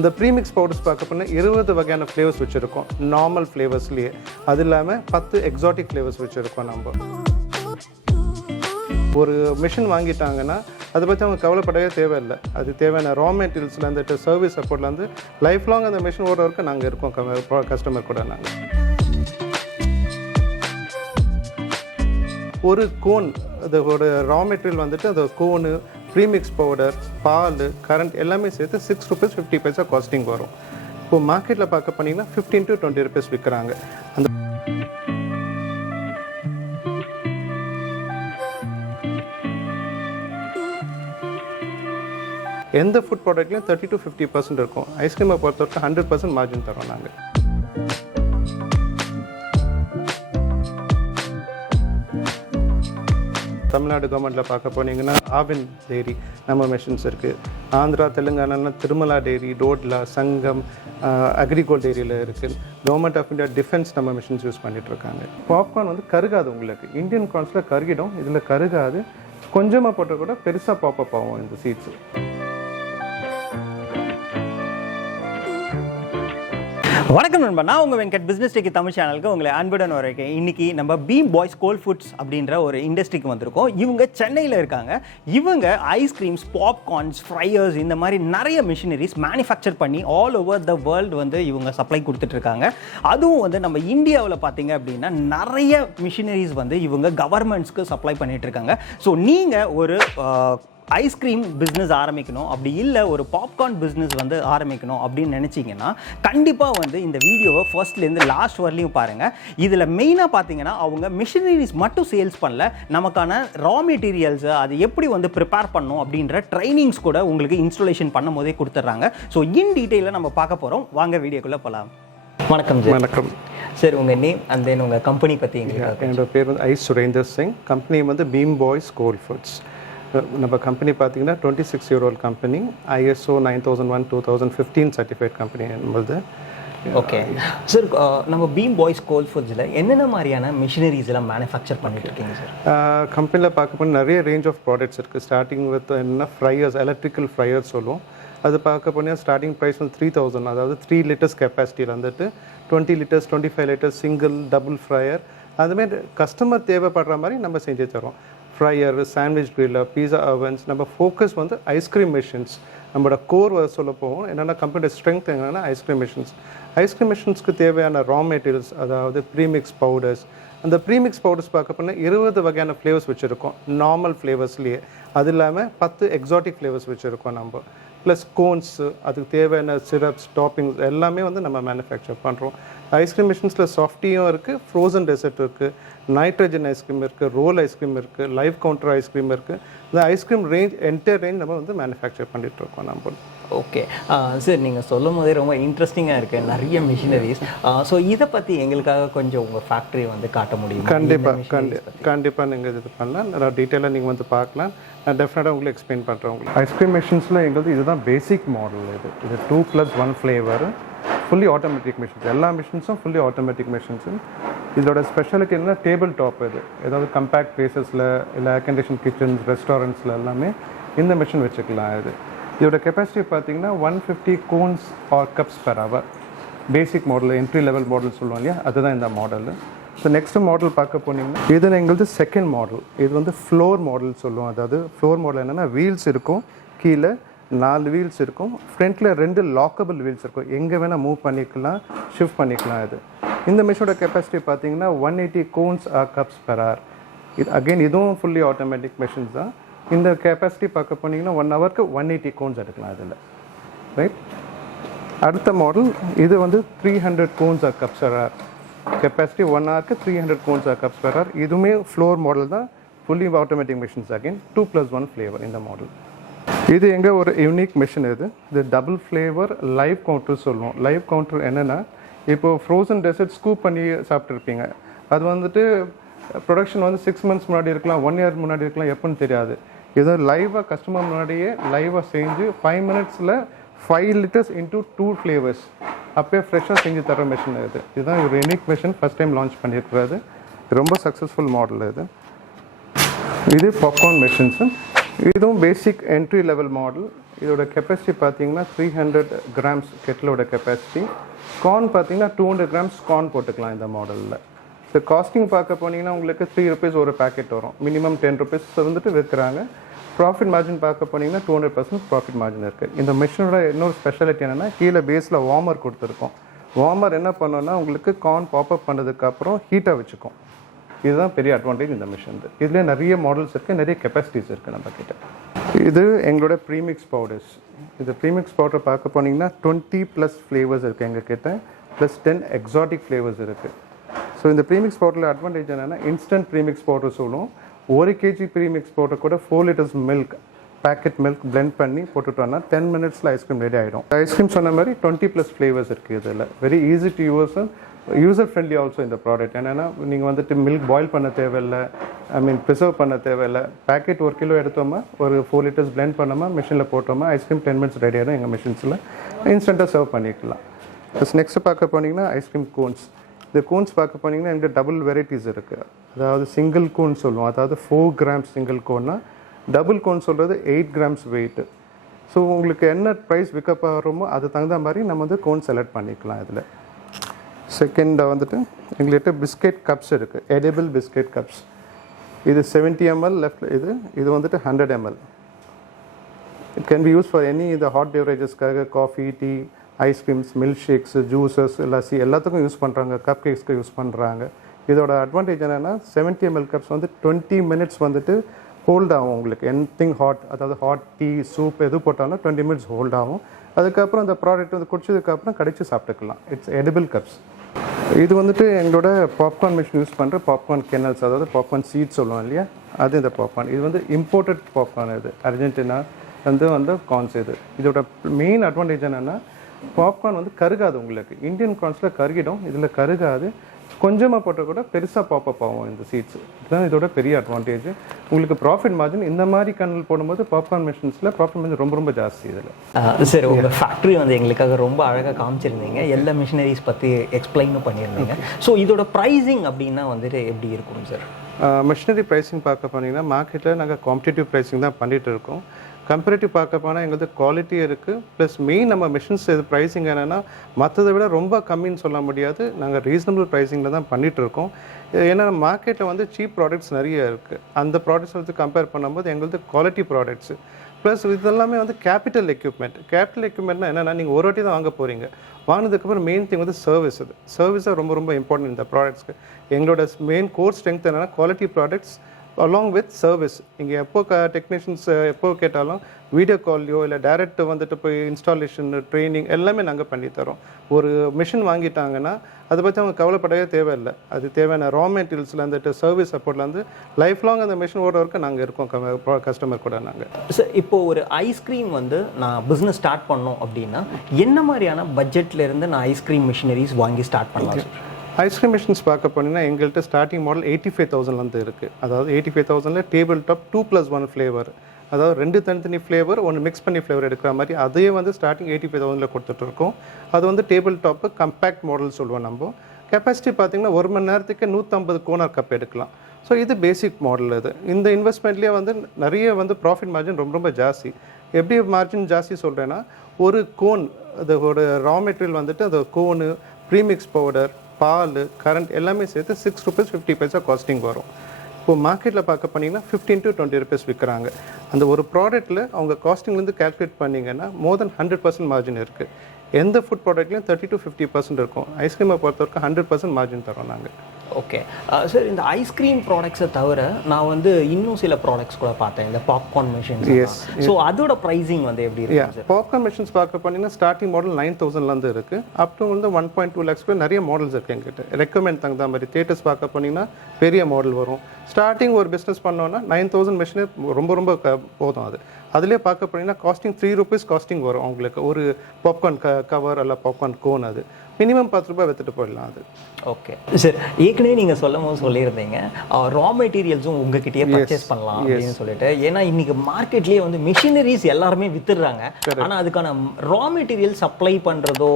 இந்த premix powders பார்க்க போனால் 20 வகையான ஃப்ளேவர்ஸ் வச்சுருக்கோம். நார்மல் ஃப்ளேவர்ஸ்லேயே. அது இல்லாமல் 10 எக்ஸாட்டிக் ஃப்ளேவர்ஸ் வச்சுருக்கோம். நம்ம ஒரு மிஷின் வாங்கிட்டாங்கன்னா அதை பற்றி அவங்க கவலைப்படவே தேவையில்லை. அது தேவையான ரா மெட்டீரியல்ஸ்லேருந்து சர்வீஸ் சப்போர்ட்லேருந்து லைஃப் லாங் அந்த மிஷின் ஓடுற வரைக்கும் நாங்கள் இருக்கோம் கஸ்டமர் கூட. நாங்கள் ஒரு கோன் அதோட ரா மெட்டீரியல் வந்துட்டு அந்த கோனு, ப்ரீமிக்ஸ் பவுடர், பால், கரண்ட் எல்லாமே சேர்த்து ₹6.50 காஸ்டிங் வரும். இப்போது மார்க்கெட்டில் பார்க்க போனீங்கன்னா 15 to 20 rupees விற்கிறாங்க. அந்த எந்த ஃபுட் ப்ராடக்ட்லையும் 30 to 50% இருக்கும். ஐஸ்கிரீமை பொறுத்தவரைக்கும் 100% மார்ஜின் தரோம் நாங்கள். தமிழ்நாடு கவர்மெண்ட்டில் பார்க்க போனீங்கன்னா ஆவின் டெய்ரி நம்ம மிஷின்ஸ் இருக்குது. ஆந்திரா, தெலுங்கானா திருமலா டெய்ரி, டோட்லா, சங்கம், அக்ரிகோல்ட் டெய்ரியில் இருக்குது. கவர்மெண்ட் ஆஃப் இந்தியா டிஃபென்ஸ் நம்ம மிஷின்ஸ் யூஸ் பண்ணிகிட்ருக்காங்க. பாப்கார்ன் வந்து கருகாது உங்களுக்கு. இந்தியன் கார்ன்ஸில் கருகிடும், இதில் கருகாது. கொஞ்சமாக போட்டால் கூட பெருசாக பாப்பப் ஆகும் இந்த சீட்ஸு. வணக்கம் நண்பா, நான் உங்கள் வெங்கட் பிஸ்னஸ் டெக்கி தமிழ் சேனலுக்கு உங்களை அன்புடன் வரேன். இன்றைக்கி நம்ம பீம் பாய்ஸ் கோல்ட் ஃபுட்ஸ் அப்படின்ற ஒரு இண்டஸ்ட்ரிக்கு வந்திருக்கோம். இவங்க சென்னையில் இருக்காங்க. இவங்க ஐஸ்கிரீம்ஸ், பாப்கார்ன்ஸ், ஃப்ரையர்ஸ் இந்த மாதிரி நிறைய மிஷினரிஸ் மேனுஃபேக்சர் பண்ணி ஆல் ஓவர் த வேர்ல்டு வந்து இவங்க சப்ளை கொடுத்துட்ருக்காங்க. அதுவும் வந்து நம்ம இந்தியாவில் பார்த்தீங்க அப்படின்னா நிறைய மிஷினரிஸ் வந்து இவங்க கவர்மெண்ட்ஸ்க்கு சப்ளை பண்ணிகிட்ருக்காங்க. ஸோ நீங்கள் ஒரு ஐஸ்கிரீம் பிஸ்னஸ் ஆரம்பிக்கணும், அப்படி இல்லை ஒரு பாப்கார்ன் பிஸ்னஸ் வந்து ஆரம்பிக்கணும் அப்படின்னு நினச்சிங்கன்னா கண்டிப்பாக வந்து இந்த வீடியோவை ஃபர்ஸ்ட்லேருந்து லாஸ்ட் வரலையும் பாருங்கள். இதில் மெயினாக பார்த்தீங்கன்னா அவங்க மிஷினரிஸ் மட்டும் சேல்ஸ் பண்ணல, நமக்கான ரா மெட்டீரியல்ஸை அது எப்படி வந்து ப்ரிப்பேர் பண்ணணும் அப்படின்ற ட்ரைனிங்ஸ் கூட உங்களுக்கு இன்ஸ்டாலேஷன் பண்ணும் போதே கொடுத்துட்றாங்க. ஸோ இன் டீட்டெயிலில் நம்ம பார்க்க போகிறோம். வாங்க வீடியோக்குள்ளே போகலாம். வணக்கம் சார். வணக்கம் சார். உங்கள் நேம் அண்ட் தென் உங்கள் கம்பெனி பற்றி எங்களுக்கு. என்னோட பேர் வந்து ஐ சுரேந்தர் சிங். கம்பெனி வந்து பீம் பாய்ஸ் கோல்ட் ஃபுட்ஸ். நம்ம கம்பெனி பார்த்தீங்கன்னா 26-year-old company. ISO 9001 2015 certified company என்பது. ஓகே சார், நம்ம பீம் பாய்ஸ் கோல்ட் ஃபுட்ஸில் என்னென்ன மாதிரியான மிஷினரிஸ் எல்லாம் மேனுஃபேக்சர் பண்ணிட்டு இருக்கீங்க சார்? கம்பெனியில் பார்க்க போனால் நிறைய ரேஞ்ச் ஆஃப் ப்ராடக்ட்ஸ் இருக்குது. ஸ்டார்டிங் வித் என்ன ஃப்ரையர்ஸ், எலக்ட்ரிக்கல் ஃப்ரையர்ஸ் சொல்லுவோம். அது பார்க்க போனால் ஸ்டார்டிங் ப்ரைஸ் வந்து 3000, அதாவது 3 liters கெப்பாசிட்டியில் வந்துட்டு 20 liters, 25 liters single, double fryer, அதுமாரி கஸ்டமர் தேவைப்படுற மாதிரி நம்ம செஞ்சு தரோம். ஃப்ரையர், சாண்ட்விச் கிரில்லர், பீஸா அவன்ஸ். நம்ம ஃபோக்கஸ் வந்து ஐஸ்கிரீம் மிஷின்ஸ். நம்மளோட கோர் சொல்ல போவோம். என்னென்னா கம்பெனியோட ஸ்ட்ரென்த் என்னென்னா ஐஸ்கிரீம் மிஷின்ஸ். ஐஸ்கிரீம் மிஷின்ஸ்க்கு தேவையான ரா மெட்டீரியல்ஸ், அதாவது ப்ரீமிக்ஸ் பவுடர்ஸ். அந்த ப்ரீமிக்ஸ் பவுடர்ஸ் பார்க்க போனால் 20 வகையான ஃப்ளேவர்ஸ் வச்சுருக்கோம். நார்மல் ஃப்ளேவர்ஸ்லேயே. அது இல்லாமல் 10 எக்ஸாட்டிக் ஃப்ளேவர்ஸ் வச்சுருக்கோம் நம்ம. ப்ளஸ் கோன்ஸு, அதுக்கு தேவையான சிரப்ஸ், டாப்பிங்ஸ் எல்லாமே வந்து நம்ம மேனுஃபேக்சர் பண்ணுறோம். ஐஸ்கிரீம் மிஷின்ஸில் சாஃப்டியும் இருக்குது, ஃப்ரோசன் டெசர்ட் இருக்குது, நைட்ரஜன் ஐஸ்கிரீம் இருக்குது, ரோல் ஐஸ்கிரீம் இருக்குது, லைவ் கவுண்டர் ஐஸ்கிரீம் இருக்குது. இந்த ஐஸ்கிரீம் ரேஞ்ச் என்டையர் ரேஞ்ச் நம்ம வந்து மேனுஃபேக்சர் பண்ணிகிட்ருக்கோம் நம்ம. ஓகே சார், நீங்கள் சொல்லும் போதே ரொம்ப இன்ட்ரெஸ்டிங்காக இருக்குது, நிறைய மிஷினரிஸ். ஸோ இதை பற்றி எங்களுக்காக கொஞ்சம் உங்கள் ஃபேக்ட்ரி வந்து காட்ட முடியும்? கண்டிப்பாக நீங்கள் இது பண்ணலாம். நான் டீட்டெயிலாக நீங்கள் வந்து பார்க்கலாம். நான் டெஃபினட்டாக உங்களுக்கு எக்ஸ்பிளைன் பண்ணுறேன். உங்களுக்கு ஐஸ்கிரீம் மிஷின்ஸில் எங்களுக்கு இதுதான் பேசிக் மாடல். இது 2+1 ஃப்ளேவர் ஃபுல்லி ஆட்டோமேட்டிக் மிஷின்ஸ். எல்லா மிஷின்ஸும் ஃபுல்லி ஆட்டோமேட்டிக் மிஷின்ஸு. இதோட ஸ்பெஷாலிட்டி என்னன்னா டேபிள் டாப். இது ஏதாவது கம்பேக்ட் பிளேசஸில் இல்லை ஏர் கண்டிஷன் கிச்சன்ஸ், ரெஸ்டாரண்ட்ஸில் எல்லாமே இந்த மிஷின் வச்சுக்கலாம். இதோட கெப்பாசிட்டி பார்த்தீங்கன்னா 150 cones or cups per hour. Basic model, entry level model சொல்லுவோம் இல்லையா, அதுதான் இந்த மாடலு. ஸோ நெக்ஸ்ட் மாடல் பார்க்க போனீங்கன்னா இது எங்களது செகண்ட் மாடல். இது வந்து ஃப்ளோர் மாடல் சொல்லுவோம். அதாவது ஃப்ளோர் மாடல் என்னென்னா வீல்ஸ் இருக்கும், கீழே 4 வீல்ஸ் இருக்கும், ஃப்ரண்ட்டில் 2 லாக்கபிள் வீல்ஸ் இருக்கும். எங்கே வேணால் மூவ் பண்ணிக்கலாம், ஷிஃப்ட் பண்ணிக்கலாம். இது இந்த மிஷினோட கெப்பாசிட்டி பார்த்தீங்கன்னா 180 cones or cups per hour. இது அகெயின் இதுவும் ஃபுல்லி ஆட்டோமேட்டிக் மிஷின்ஸ் தான். இந்த கெப்பாசிட்டி பார்க்க போனீங்கன்னா 1 ஹவருக்கு 180 கோன்ஸ் எடுக்கலாம் இதில். ரைட். அடுத்த மாடல் இது வந்து 300 cones or cups per hour. Capacity 1 ஹவருக்கு 300 cones or cups per hour. இதுவுமே ஃப்ளோர் மாடல் தான், fully automatic machines. Again 2+1 flavour இந்த மாடல். இது எங்கே ஒரு யூனிக் மிஷின். இது டபுள் ஃப்ளேவர் லைவ் கவுண்டர் சொல்லுவோம். லைவ் கவுண்டர் என்னென்னா, இப்போது ஃப்ரோசன் டெசர்ட் ஸ்கூப் பண்ணி சாப்பிட்ருப்பீங்க. அது வந்துட்டு ப்ரொடக்ஷன் வந்து 6 months முன்னாடி இருக்கலாம், 1 year முன்னாடி இருக்கலாம், எப்போன்னு தெரியாது. ஏதோ லைவாக கஸ்டமர் முன்னாடியே லைவாக செஞ்சு 5 minutesல 5 liters into 2 flavors அப்போயே ஃப்ரெஷ்ஷாக செஞ்சு தர மிஷின். இதுதான் ஒரு unique machine, first time launch பண்ணியிருக்கிறது. ரொம்ப சக்ஸஸ்ஃபுல் மாடல். இது பாப்கார்ன் மிஷின்ஸு. இதுவும் பேசிக் என்ட்ரி லெவல் மாடல். இதோட கெப்பாசிட்டி பார்த்தீங்கன்னா 300 கிராம்ஸ் கெட்டிலோட கெப்பாசிட்டி. கார்ன் பார்த்தீங்கன்னா 200 கிராம்ஸ் கார்ன் போட்டுக்கலாம் இந்த மாடலில். ஸோ காஸ்டிங் பார்க்க போனீங்கன்னா உங்களுக்கு 3 rupees ஒரு பேக்கெட் வரும். மினிமம் 10 rupees வந்துட்டு விற்கிறாங்க. ப்ராஃபிட் மார்ஜின் பார்க்க போனீங்கன்னா 200% ப்ராஃபிட் மார்ஜின் இருக்குது. இந்த மிஷினோட இன்னொரு ஸ்பெஷாலிட்டி என்னென்னா கீழே பேஸில் வார்மர் கொடுத்துருக்கோம். வார்மர் என்ன பண்ணோன்னா உங்களுக்கு கார்ன் பாப்அப் பண்ணதுக்கப்புறம் ஹீட்டாக வச்சுக்கும். இதுதான் பெரிய அட்வான்டேஜ் இந்த மிஷின். இதுலேயே நிறைய மாடல்ஸ் இருக்குது, நிறைய கெப்பாசிட்டிஸ் இருக்குது நம்மக்கிட்ட. இது எங்களோட ப்ரீமிக்ஸ் பவுடர்ஸ். இது ப்ரீமிக்ஸ் பவுடர் பார்க்க போனீங்கன்னா 20+ ஃப்ளேவர்ஸ் இருக்குது எங்ககிட்ட, ப்ளஸ் 10 எக்ஸாட்டிக் ஃப்ளேவர்ஸ் இருக்குது. ஸோ இந்த ப்ரீமிக்ஸ் பவுடரில் அட்வான்டேஜ் என்னென்னா இன்ஸ்டன்ட் ப்ரீமிக்ஸ் பவுடர் சொல்லுவோம். 1 kg ப்ரீமிக்ஸ் பவுடர் கூட 4 liters milk, packet milk blend பண்ணி போட்டுட்டோன்னா 10 minutesல ஐஸ்கிரீம் ரெடி ஆகிடும். ஐஸ்கிரீம் சொன்ன மாதிரி 20+ ஃப்ளேவர்ஸ் இருக்குது இதில். Very easy to use and user friendly also இந்த ப்ராடக்ட். என்னென்னா நீங்கள் வந்துட்டு மில்க் பாயில் பண்ண தேவையில்லை, ப்ரிசர்வ் பண்ண தேவையில்லை. பேக்கெட் 1 kilo எடுத்தோமா, ஒரு 4 liters பிளெண்ட் பண்ணோமா, மிஷினில் போட்டோமா, ஐஸ்கிரீம் 10 minutes ரெடி ஆகிடும் எங்கள் மிஷின்ஸில். இன்ஸ்டண்ட்டாக சர்வ் பண்ணிக்கலாம். ப்ளஸ் நெக்ஸ்ட்டு பார்க்க போனீங்கன்னா ஐஸ்கிரீம் கோன்ஸ். இந்த கோன்ஸ் பார்க்க போனீங்கன்னா எங்களுக்கு டபுள் வெரைட்டிஸ் இருக்குது. அதாவது சிங்கிள் கோன் சொல்லுவோம், அதாவது 4 grams சிங்கிள் கோன்னா. டபுள் கோன் சொல்கிறது 8 grams வெயிட்டு. ஸோ உங்களுக்கு என்ன ப்ரைஸ் விற்கப் போகிறோமோ அது தகுந்த மாதிரி நம்ம வந்து கோன் செலக்ட் பண்ணிக்கலாம் இதில். செகண்டாக வந்துட்டு எங்கள்கிட்ட பிஸ்கெட் கப்ஸ் இருக்குது, எடிபிள் பிஸ்கெட் கப்ஸ். இது 70 ml லெஃப்ட், இது வந்துட்டு 100 ml. It can be use for any இந்த ஹாட் பெவரேஜஸ்க்காக, coffee, tea, ice creams, milk shakes, juices, lassi எல்லாத்துக்கும் யூஸ் பண்ணுறாங்க. கப் கேக்ஸ்க்கு யூஸ் பண்ணுறாங்க. இதோட அட்வான்டேஜ் என்னென்னா 70 ml கப்ஸ் வந்து 20 minutes வந்துட்டு ஹோல்ட் ஆகும் உங்களுக்கு. எனிதிங் ஹாட், அதாவது ஹாட் டீ, சூப் எது போட்டாலும் 20 minutes ஹோல்ட் ஆகும். அதுக்கப்புறம் அந்த ப்ராடக்ட் வந்து குடிச்சதுக்கப்புறம் கடிச்சு சாப்பிட்டுக்கலாம். It's edible cups. இது வந்துட்டு எங்களோட பாப்கார்ன் மிஷின் யூஸ் பண்ணுற பாப்கார்ன் கெனல்ஸ், அதாவது பாப்கார்ன் சீட்ஸ் சொல்லுவோம் இல்லையா, அது இந்த பாப்கார்ன். இது வந்து இம்போர்ட்டட் பாப்கார்ன். இது அர்ஜென்டினா வந்து கார்ன்ஸ். இதோட மெயின் அட்வான்டேஜ் என்னென்னா பாப்கார்ன் வந்து கருகாது உங்களுக்கு. இந்தியன் கார்ன்ஸில் கருகிடும், இதில் கருகாது. கொஞ்சமாக போட்டால் கூட பெருசாக பாப்பப் ஆகும் இந்த சீட்ஸ். இதுதான் இதோட பெரிய அட்வான்டேஜ். உங்களுக்கு ப்ராஃபிட் மார்ஜின் இந்த மாதிரி கனல் போடும்போது பாப்கார்ன் மிஷின்ஸில் ப்ராஃபிட் மார்ஜின் ரொம்ப ரொம்ப ஜாஸ்தி இதில். சரி, உங்கள் ஃபேக்ட்ரி வந்து எங்களுக்காக ரொம்ப அழகாக காமிச்சிருந்தீங்க, எல்லா மிஷினரிஸ் பற்றி எக்ஸ்பிளைனும் பண்ணியிருந்தீங்க. ஸோ இதோட ப்ரைஸிங் அப்படின்னா வந்துட்டு எப்படி இருக்கும் சார்? மிஷினரி ப்ரைஸிங் பார்க்க போனீங்கன்னா மார்க்கெட்டில் நாங்கள் காம்படிட்டிவ் ப்ரைஸிங் தான் பண்ணிகிட்டு இருக்கோம். கம்பேரிட்டிவ் பார்க்க போனால் எங்களுக்கு குவாலிட்டி இருக்குது, ப்ளஸ் மெயின் நம்ம மிஷின்ஸ் இது ப்ரைஸிங் என்னென்னா மற்றதை விட ரொம்ப கம்மின்னு சொல்ல முடியாது. நாங்கள் ரீசனபிள் ப்ரைஸிங்கில் தான் பண்ணிகிட்ருக்கோம். ஏன்னா மார்க்கெட்டில் வந்து சீப் ப்ராடக்ட்ஸ் நிறைய இருக்குது. அந்த ப்ராடக்ட்ஸ் வந்து கம்பேர் பண்ணும்போது எங்களுக்கு குவாலிட்டி ப்ராடக்ட்ஸு ப்ளஸ் இதெல்லாமே வந்து கேபிட்டல் எக்யூப்மெண்ட். கேபிட்டல் எக்யூப்மெண்ட்னா என்னென்னா நீங்கள் ஒரு வாட்டி தான் வாங்க போகிறீங்க. வாங்கினதுக்கப்புறம் மெயின் திங் வந்து சர்வீஸ். அது சர்வீஸாக ரொம்ப ரொம்ப இம்பார்ட்டன்ட் இந்த ப்ராடக்ட்ஸ்க்கு. எங்களோட மெயின் கோர் ஸ்ட்ரென்த் என்னென்னா quality products along with service. இங்கே எப்போ டெக்னீஷியன்ஸ் எப்போ கேட்டாலும் வீடியோ கால்லையோ இல்லை டேரெக்ட் வந்துட்டு போய் இன்ஸ்டாலேஷன், ட்ரைனிங் எல்லாமே நாங்கள் பண்ணித்தரோம். ஒரு மிஷின் வாங்கிட்டாங்கன்னா அதை பற்றி அவங்க கவலைப்படவே தேவையில்லை. அது தேவையான ரா மெட்டீரியல்ஸில் வந்துட்டு சர்வீஸ் சப்போர்ட்லேருந்து லைஃப் லாங் அந்த மிஷின் ஓடுற வரைக்கும் நாங்கள் இருக்கோம் கஸ்டமர் கூட. நாங்கள் சார் இப்போது ஒரு ஐஸ்கிரீம் வந்து நான் பிஸ்னஸ் ஸ்டார்ட் பண்ணோம் அப்படின்னா என்ன மாதிரியான பட்ஜெட்லேருந்து நான் ஐஸ்கிரீம் மிஷினரிஸ் வாங்கி ஸ்டார்ட் பண்ணலாம் சார்? ஐஸ்கிரீம் மிஷின்ஸ் பார்க்க போனீங்கன்னா எங்கள்கிட்ட ஸ்டார்டிங் மாடல் 85,000 இருக்குது. அதாவது 85,000 டேபிள் டாப் 2+1 ஃப்ளேவர், அதாவது 2 தனித்தனி ஃப்ளேவர் 1 மிக்ஸ் பண்ணி ஃப்ளேவர் எடுக்கிற மாதிரி அதே வந்து ஸ்டார்டிங் 85,000 கொடுத்துட்ருக்கோம். அது வந்து டேபிள் டாப்பு கம்பேக்ட் மாடல் சொல்லுவோம். நம்ம கெப்பாசிட்டி பார்த்திங்கன்னா 1 மணி நேரத்துக்கு 150 கோனர் கப் எடுக்கலாம். ஸோ இது பேசிக் மாடல். இது இந்த இன்வெஸ்ட்மெண்ட்லேயே வந்து நிறைய வந்து ப்ராஃபிட் மார்ஜின் ரொம்ப ரொம்ப ஜாஸ்தி. எப்படி மார்ஜின் ஜாஸ்தி சொல்கிறேன்னா, ஒரு கோன் அதோட ரா மெட்டீரியல் வந்துட்டு அது கோனு, ப்ரீமிக்ஸ் பவுடர், பால், கரண்ட் எல்லாமே சேர்த்து 6 rupees 50 paisa காஸ்டிங் வரும். இப்போது மார்க்கெட்டில் பார்க்க போனீங்கன்னா 15 to 20 rupees விற்கிறாங்க. அந்த ஒரு ப்ராடக்ட்டில் அவங்க காஸ்டிங்லேருந்து கேல்குலேட் பண்ணிங்கன்னா மோர் தென் 100% மார்ஜின் இருக்குது. எந்த ஃபுட் ப்ராடக்ட்லையும் 30 to 50% இருக்கும். ஐஸ்கிரீமை பொறுத்த வரைக்கும் 100% மார்ஜின் தரோம் நாங்கள். ஓகே சார், இந்த ஐஸ்கிரீம் ப்ராடக்ட்ஸை தவிர நான் வந்து இன்னும் சில ப்ராடக்ட்ஸ் கூட பார்த்தேன், இந்த பாப்கார்ன் மிஷின்ஸ். எஸ். ஸோ அதோட ப்ரைஸிங் வந்து எப்படி இருக்கு சார்? பாப்கார்ன் மிஷின்ஸ் பார்க்க போனீங்கன்னா ஸ்டார்டிங் மாடல் 9,000 இருக்குது. அப் டு வந்து 1.2 lakhs நிறைய மாடல்ஸ் இருக்குது எங்கிட்ட. ரெக்கமெண்ட் தகுந்த மாதிரி தேட்டர்ஸ் பார்க்க போனீங்கன்னா பெரிய மாடல் வரும். ஸ்டார்டிங் ஒரு பிஸ்னஸ் பண்ணோன்னா 9,000 மிஷினே ரொம்ப ரொம்ப போதும். அதுலேயே பார்க்க போனீங்கன்னா காஸ்டிங் 3 rupees காஸ்டிங் வரும் அவங்களுக்கு. ஒரு பாப்கார்ன் கவர் அல்ல பாப்கார்ன் கோன் அது மினிமம் 10 ரூபாய் விற்றுட்டு போயிடலாம். அது ஓகே சார், ஏற்கனவே நீங்கள் சொல்லும் போது சொல்லியிருந்தீங்க ரா மெட்டீரியல்ஸும் உங்ககிட்டயே பர்ச்சேஸ் பண்ணலாம் அப்படின்னு சொல்லிட்டு. ஏன்னா இன்னைக்கு மார்க்கெட்லேயே வந்து மிஷினரிஸ் எல்லாருமே வித்துடுறாங்க, ஆனால் அதுக்கான ரா மெட்டீரியல் சப்ளை பண்ணுறதோ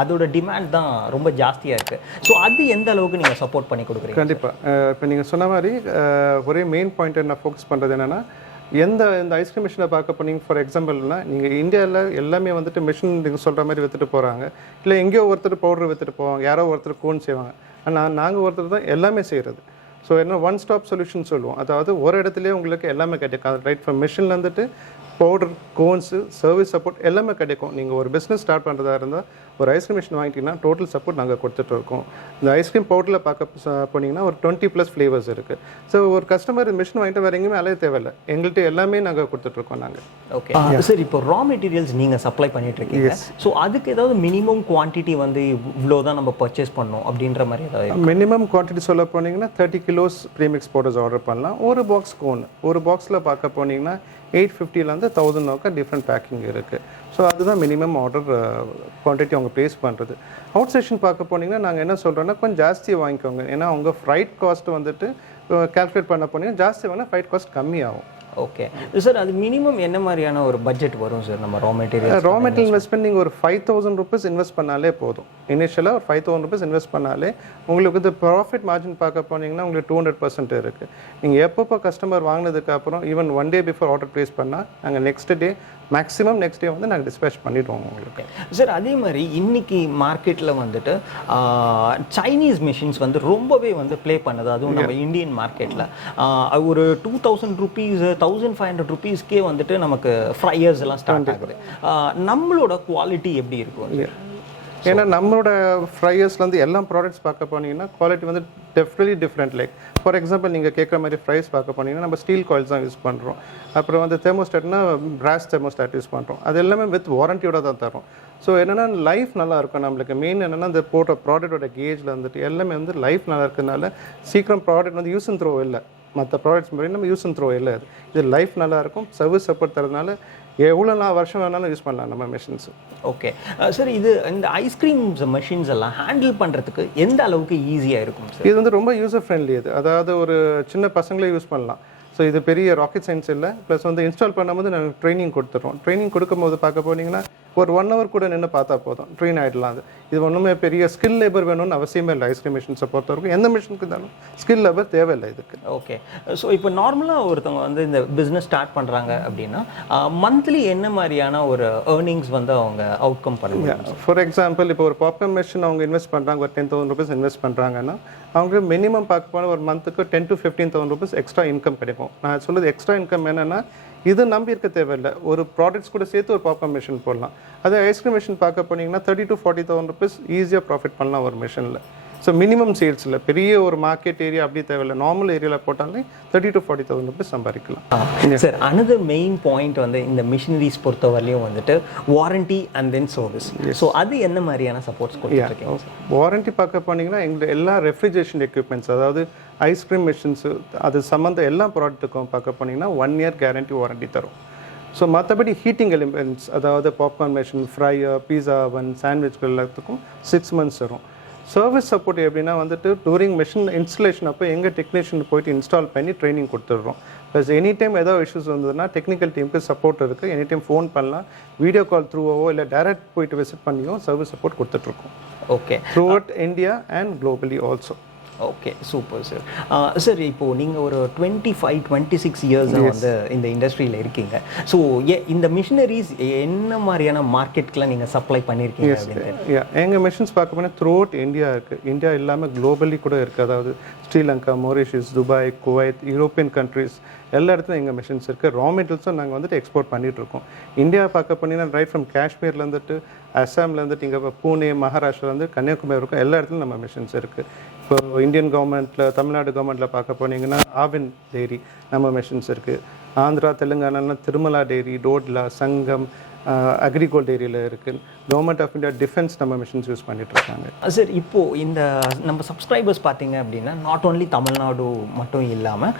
அதோட டிமாண்ட் தான் ரொம்ப ஜாஸ்தியாக இருக்குது. ஸோ அது எந்த அளவுக்கு நீங்கள் சப்போர்ட் பண்ணி கொடுக்குறீங்க? கண்டிப்பாக இப்போ நீங்கள் சொன்ன மாதிரி ஒரே மெயின் பாயிண்ட் நான் ஃபோக்கஸ் பண்ணுறது என்னென்னா, இந்த ஐஸ்கிரீம் மிஷினை பார்க்க போனீங்க ஃபார் எக்ஸாம்பிள்னா நீங்கள் இந்தியாவில் எல்லாமே வந்துட்டு மிஷின் நீங்கள் சொல்கிற மாதிரி விற்றுட்டு போகிறாங்க, இல்லை எங்கேயோ ஒருத்தர் பவுடர் விற்றுட்டு போவாங்க, யாரோ ஒருத்தர் கோன் செய்வாங்க. ஆனால் நாங்கள் ஒருத்தர் தான் எல்லாமே செய்கிறது. ஸோ என்ன ஒன் ஸ்டாப் சொல்யூஷன் சொல்லுவோம். அதாவது ஒரு இடத்துலேயே உங்களுக்கு எல்லாமே கிடைக்கும். ரைட் ஃப்ரம் மிஷினில் வந்துட்டு பவுடர், கோன்ஸு, சர்வீஸ் சப்போர்ட் எல்லாமே கிடைக்கும். நீங்கள் ஒரு பிஸ்னஸ் ஸ்டார்ட் பண்ணுறதா இருந்தால் ஒரு ஐஸ்கிரீம் மிஷின் வாங்கிட்டீங்கன்னா டோட்டல் சப்போர்ட் நாங்கள் கொடுத்துட்ருக்கோம். இந்த ஐஸ்கிரீம் பவுடரில் பார்க்க போனீங்கன்னா ஒரு 20+ ஃப்ளேவர்ஸ் இருக்குது. ஸோ ஒரு கஸ்டமர் மிஷின் வாங்கிட்டு வேறு எங்கேயுமே அலைய தேவையில்லை, எங்கள்கிட்ட எல்லாமே நாங்கள் கொடுத்துட்ருக்கோம் நாங்கள். ஓகே சார், இப்போ ரா மெட்டீரியல்ஸ் நீங்கள் சப்ளை பண்ணிட்டு இருக்கீங்க. ஸோ அதுக்கு ஏதாவது மினிமம் குவான்டிட்டி வந்து இவ்வளோ தான் நம்ம பர்ச்சேஸ் பண்ணணும் அப்படின்ற மாதிரி ஏதாவது மினிமம் குவான்டிட்டி சொல்ல போனீங்கன்னா 30 கிலோஸ் ப்ரீமிக்ஸ் பவுடர்ஸ் ஆர்டர் பண்ணலாம். ஒரு பாக்ஸ் கோன், ஒரு பாக்ஸில் பார்க்க போனீங்கன்னா 850லேருந்து 1000 நோக்க டிஃப்ரெண்ட் பேக்கிங் இருக்குது. ஸோ அதுதான் மினிமம் ஆர்டர் குவான்டிட்டி அவங்க ப்ளேஸ் பண்ணுறது. அவுட் ஸ்டேஷன் பார்க்க போனீங்கன்னா நாங்கள் என்ன சொல்கிறோன்னா கொஞ்சம் ஜாஸ்தியாக வாங்கிக்கோங்க. ஏன்னா அவங்க ஃப்ரைட் காஸ்ட் வந்துட்டு கால்குலேட் பண்ண போனீங்கன்னா ஜாஸ்தி வாங்கினா ஃப்ரைட் காஸ்ட் கம்மியாகும். ஓகே சார், அது மினிமம் என்ன மாதிரியான ஒரு பட்ஜெட் வரும் சார்? நம்ம ரா மெட்டீரியல் இன்வெஸ்ட்மெண்ட் நீங்கள் ஒரு 5000 rupees இன்வெஸ்ட் பண்ணாலே போதும். இனிஷியலாக ஒரு 5000 rupees இன்வெஸ்ட் பண்ணாலே உங்களுக்கு இது ப்ராஃபிட் மார்ஜின் பார்க்க போனீங்கன்னா உங்களுக்கு 200% இருக்குது. நீங்கள் எப்பப்போ கஸ்டமர் வாங்கினதுக்கப்புறம் even 1 day before order place பண்ணால் நாங்கள் next day maximum next day வந்து நாங்கள் டிஸ்பேச் பண்ணிவிடுவோம் உங்களுக்கு. சார் அதே மாதிரி இன்னைக்கு மார்க்கெட்டில் வந்துட்டு சைனீஸ் மிஷின்ஸ் வந்து ரொம்பவே வந்து ப்ளே பண்ணுது. அதுவும் நம்ம இந்தியன் மார்க்கெட்டில் ஒரு 2000 rupees 1500 rupeesக்கே வந்துட்டு நமக்கு ஃப்ரையர்ஸ் எல்லாம் ஸ்டார்ட் ஆகுது. நம்மளோட குவாலிட்டி எப்படி இருக்கும்? ஏன்னா நம்மளோட ஃப்ரையர்ஸ்லேருந்து எல்லா ப்ராடக்ட்ஸ் பார்க்க போனீங்கன்னா குவாலிட்டி வந்து definitely different. Like for example நீங்கள் கேட்குற மாதிரி ஃப்ரைஸ் பார்க்க போனீங்கன்னா நம்ம ஸ்டீல் காயில்ஸ் தான் யூஸ் பண்ணுறோம். அப்புறம் வந்து தெர்மோஸ்டாட்னா பிராஸ் தெர்மோஸ்டாட் யூஸ் பண்ணுறோம். அது எல்லாமே வித் வாரண்டியோட தான் தரோம். ஸோ என்னென்னா லைஃப் நல்லாயிருக்கும் நம்மளுக்கு. மெயின் என்னென்னா இந்த போடுற ப்ராடக்டோட கேஜில் வந்துட்டு எல்லாமே வந்து லைஃப் நல்லா இருக்கிறதுனால சீக்கிரம் ப்ராடக்ட் வந்து யூஸ் அண்ட் த்ரோ இல்லை. மற்ற ப்ராடக்ட்ஸ் மாதிரி நம்ம யூஸ் அண்ட் த்ரோ இல்லை. இது லைஃப் நல்லாயிருக்கும், சர்வீஸ் சப்போர்ட் தரதுனால எவ்வளோ வருஷம் வேணாலும் யூஸ் பண்ணலாம் நம்ம மிஷின்ஸ். ஓகே சார், இது இந்த ஐஸ்கிரீம்ஸ் மிஷின்ஸ் எல்லாம் ஹேண்டில் பண்ணுறதுக்கு எந்த அளவுக்கு ஈஸியாக இருக்கும் சார்? இது வந்து ரொம்ப யூசர் ஃப்ரெண்ட்லி. இது அதாவது ஒரு சின்ன பசங்களே யூஸ் பண்ணலாம். ஸோ இது பெரிய ராக்கெட் சயின்ஸ் இல்லை. ப்ளஸ் வந்து இன்ஸ்டால் பண்ணும்போது நாங்கள் ட்ரைனிங் கொடுத்துட்றோம். ட்ரைனிங் கொடுக்கும்போது பார்க்க போனீங்கன்னா ஒரு 1 hour கூட நின்று பார்த்தா போதும், ட்ரெயின் ஆகிடலாம். இது ஒன்றுமே பெரிய ஸ்கில் லேபர் வேணும்னு அவசியமே இல்லை. ஐஸ்கிரீம் மிஷின்ஸை பொறுத்த வரைக்கும் எந்த மிஷினுக்கு இருந்தாலும் ஸ்கில் லேபர் தேவையில்லை இதுக்கு. ஓகே, ஸோ இப்போ நார்மலாக ஒருத்தவங்க வந்து இந்த பிஸ்னஸ் ஸ்டார்ட் பண்ணுறாங்க அப்படின்னா மந்த்லி என்ன மாதிரியான ஒரு ஏர்னிங்ஸ் வந்து அவங்க அவுட்கம் பண்ணுவாங்க? ஃபார் எக்ஸாம்பிள் இப்போ ஒரு பாப்கார்ன் மிஷின் அவங்க இன்வெஸ்ட் பண்ணுறாங்க, ஒரு 10,000 rupees இன்வெஸ்ட் பண்ணுறாங்கன்னா அவங்க மினிமம் பார்க்க போனால் ஒரு மந்த்துக்கு 10,000 to 15,000 rupees எக்ஸ்ட்ரா இன்கம் கிடைக்கும். நான் சொல்லுறது எக்ஸ்ட்ரா இன்கம் என்னென்னா இது நம்பி இருக்க தேவையில்லை. ஒரு ப்ராடக்ட்ஸ் கூட சேர்த்து ஒரு பாப்கார்ன் மிஷின் போடலாம். அதே ஐஸ்கிரீம் மிஷின் பார்க்க போனீங்கன்னா 30,000 to 40,000 rupees ஈஸியாக ப்ராஃபிட் பண்ணலாம் ஒரு மிஷினில். ஸோ மினிமம் சேல்ஸில் பெரிய ஒரு மார்க்கெட் ஏரியா அப்படி தேவையில்லை. நார்மல் ஏரியாவில் போட்டாலே 30,000 to 40,000 rupees சம்பாதிக்கலாம். சார் அனதர் மெயின் பாயிண்ட் வந்து இந்த மிஷினரிஸ் பொறுத்தவரையிலையும் வந்துட்டு warranty and then service. So அது என்ன மாதிரியான சப்போர்ட்ஸ் கொடுத்துருக்கீங்க? வாரண்டி பார்க்க போனீங்கன்னா எங்களுக்கு எல்லா ரெஃப்ரிஜரேஷன் எக்யூப்மெண்ட்ஸ், அதாவது ஐஸ்கிரீம் மிஷின்ஸு அது சம்மந்த எல்லா ப்ராடக்ட்டுக்கும் பார்க்க போனீங்கன்னா 1 year கேரண்டி வாரண்டி தரும். ஸோ மற்றபடி ஹீட்டிங் எலிமெண்ட்ஸ், அதாவது பாப்கார்ன் மிஷின், ஃப்ரையர், பீஸா அவன், சாண்ட்விச்கள் எல்லாத்துக்கும் 6 months வரும். சர்வீஸ் சப்போர்ட் எப்படின்னா வந்துட்டு டூரிங் மிஷின் இன்ஸ்டலேஷன் அப்போ எங்கள் டெக்னீஷியன் போயிட்டு இன்ஸ்டால் பண்ணி ட்ரைனிங் கொடுத்துட்றோம். ப்ளஸ் எனி டைம் ஏதாவது இஷ்யூஸ் வந்ததுன்னா டெக்னிக்கல் டீமுக்கு சப்போர்ட் இருக்குது. எனி டைம் ஃபோன் பண்ணலாம், வீடியோ கால் த்ரூவோ இல்லை டைரக்ட் போயிட்டு விசிட் பண்ணியோ சர்வீஸ் சப்போர்ட் கொடுத்துட்ருக்கோம். Okay, through out India and globally also. Okay, super sir. Sir இப்போது நீங்கள் ஒரு 25-26 years வந்து இந்த இண்டஸ்ட்ரியில் இருக்கீங்க. ஸோ இந்த மிஷினரிஸ் என்ன மாதிரியான மார்க்கெட்டுக்கெலாம் நீங்கள் சப்ளை பண்ணியிருக்கீங்க அப்படின்னு? எங்கள் மிஷின்ஸ் பார்க்க போனால் த்ரூ அவுட் இந்தியா இருக்குது. இந்தியா இல்லாமல் குளோபலி கூட இருக்குது. அதாவது Sri Lanka, Mauritius, Dubai, Kuwait, European countries எல்லா இடத்துலையும் எங்கள் மிஷின்ஸ் இருக்குது. ரா மெட்டீரியல்ஸும் நாங்கள் வந்துட்டு எக்ஸ்போர்ட் பண்ணிகிட்ருக்கோம். இந்தியா பார்க்க போனீங்கன்னா ரைட் ஃப்ரம் காஷ்மீர்லேருந்துட்டு அஸ்ஸாம்லேருந்துட்டு இங்கே பூனே, மகாராஷ்டிராலேருந்து கன்னியாகுமரி இருக்கும் எல்லா இடத்துலையும் நம்ம மிஷின்ஸ் இருக்குது. இப்போ இந்தியன் கவர்மெண்ட்டில், தமிழ்நாடு கவர்மெண்ட்டில் பார்க்க போனீங்கன்னா ஆவின் டெய்ரி நம்ம மிஷின்ஸ் இருக்குது. ஆந்திரா, தெலுங்கானாலாம் திருமலா டெய்ரி, டோட்லா, சங்கம், அக்ரிகோல்ட் ஏரியாவில் இருக்குது. கவர்மெண்ட் ஆஃப் இந்தியா டிஃபென்ஸ் நம்ம மிஷின்ஸ் யூஸ் பண்ணிகிட்ருக்காங்க. சார் இப்போது இந்த நம்ம சப்ஸ்கிரைபர்ஸ் பார்த்தீங்க அப்படின்னா நாட் ஓன்லி தமிழ்நாடு மட்டும் இல்லாமல்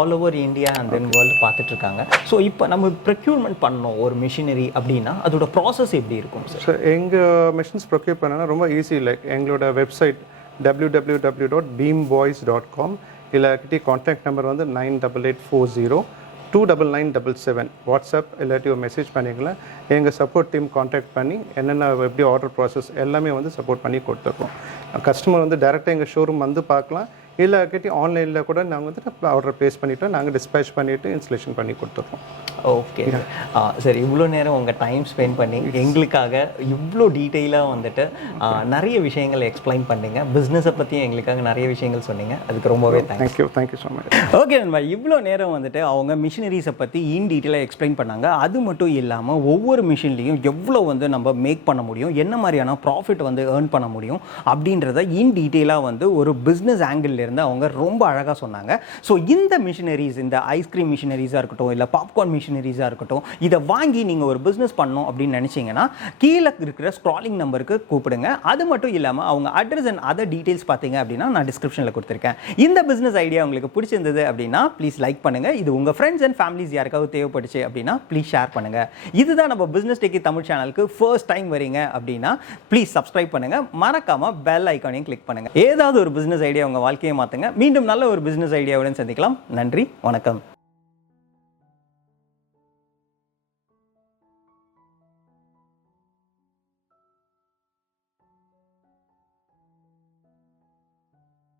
all over India and then world பார்த்துட்ருக்காங்க. ஸோ இப்போ நம்ம ப்ரொக்யூர்மெண்ட் பண்ணோம் ஒரு மிஷினரி அப்படின்னா அதோட ப்ராசஸ் எப்படி இருக்கும் சார்? சார் எங்கள் மிஷின்ஸ் ப்ரொக்யூர் பண்ணனா ரொம்ப ஈஸி. லைக் எங்களோட வெப்சைட் www.beamboys.com இல்லாட்டி கான்டாக்ட் நம்பர் வந்து 9884029977. வாட்ஸ்அப் இல்லாட்டி ஒரு மெசேஜ் பண்ணிக்கலாம். எங்கள் சப்போர்ட் டீம் கான்டாக்ட் பண்ணி என்னென்ன எப்படி ஆர்டர் ப்ராசஸ் எல்லாமே வந்து சப்போர்ட் பண்ணி கொடுத்துருக்கோம். கஸ்டமர் வந்து டேரெக்டாக எங்கள் ஷோரூம் வந்து பார்க்கலாம், இல்லை கேட்டி ஆன்லைனில் கூட நாங்கள் வந்துட்டு ஆர்டர் ப்ளேஸ் பண்ணிவிட்டு நாங்கள் டிஸ்பேச் பண்ணிவிட்டு இன்ஸ்டலேஷன் பண்ணி கொடுத்துருவோம். ஓகே சரி, இவ்வளோ நேரம் உங்கள் டைம் ஸ்பெண்ட் பண்ணி எங்களுக்காக இவ்வளோ டீட்டெயிலாக வந்துட்டு நிறைய விஷயங்கள் எக்ஸ்பிளைன் பண்ணுங்க, பிஸ்னஸை பற்றியும் எங்களுக்காக நிறைய விஷயங்கள் சொன்னீங்க. அதுக்கு ரொம்பவே தேங்க்யூ ஸோ மச். ஓகே நண்பா, இவ்வளோ நேரம் வந்துட்டு அவங்க மிஷினரிஸை பற்றி இன் டீட்டெயிலாக எக்ஸ்பிளைன் பண்ணாங்க. அது மட்டும் இல்லாமல் ஒவ்வொரு மிஷின்லேயும் எவ்வளோ வந்து நம்ம மேக் பண்ண முடியும், என்ன மாதிரியான ப்ராஃபிட் வந்து ஏர்ன் பண்ண முடியும் அப்படின்றத இன் டீட்டெயிலாக வந்து ஒரு பிஸ்னஸ் ஆங்கிள் இருந்து அவங்க ரொம்ப அழகாக சொன்னாங்க. ஸோ இந்த மிஷினரிஸ், இந்த ஐஸ்கிரீம் மிஷினரிஸாக இருக்கட்டும், இல்லை பாப்கார்ன் மிஷினரிஸாக இருக்கட்டும், இதை வாங்கி நீங்கள் ஒரு பிஸ்னஸ் பண்ணணும் அப்படின்னு நினச்சிங்கன்னா கீழே இருக்கிற ஸ்க்ராலிங் நம்பருக்கு கூப்பிடுங்க. அது மட்டும் இல்லாமல் அவங்க அட்ரஸ் அண்ட் அதர் டீட்டெயில்ஸ் பார்த்தீங்க அப்படின்னா நான் டிஸ்கிரிப்ஷனில் கொடுத்துருக்கேன். இந்த பிஸ்னஸ் ஐடியா உங்களுக்கு பிடிச்சிருந்தது அப்படின்னா ப்ளீஸ் லைக் பண்ணுங்கள். இது உங்கள் ஃப்ரெண்ட்ஸ் அண்ட் ஃபேமிலிஸ் யாருக்காவது தேவைப்பட்டுச்சு அப்படின்னா ப்ளீஸ் ஷேர் பண்ணுங்கள். இதுதான் நம்ம பிஸ்னஸ் டெக்கி தமிழ் சேனலுக்கு ஃபர்ஸ்ட் டைம் வரீங்க அப்படின்னா ப்ளீஸ் சப்ஸ்கிரைப் பண்ணுங்கள். மறக்காமல் பெல் ஐக்கானையும் கிளிக் பண்ணுங்கள். ஏதாவது ஒரு பிஸ்னஸ் ஐடியா உங்கள் வாழ்க்கையை மாற்றுங்க. மீண்டும் நல்ல ஒரு பிஸ்னஸ் ஐடியாவுடன் சந்திக்கலாம். நன்றி, வணக்கம்.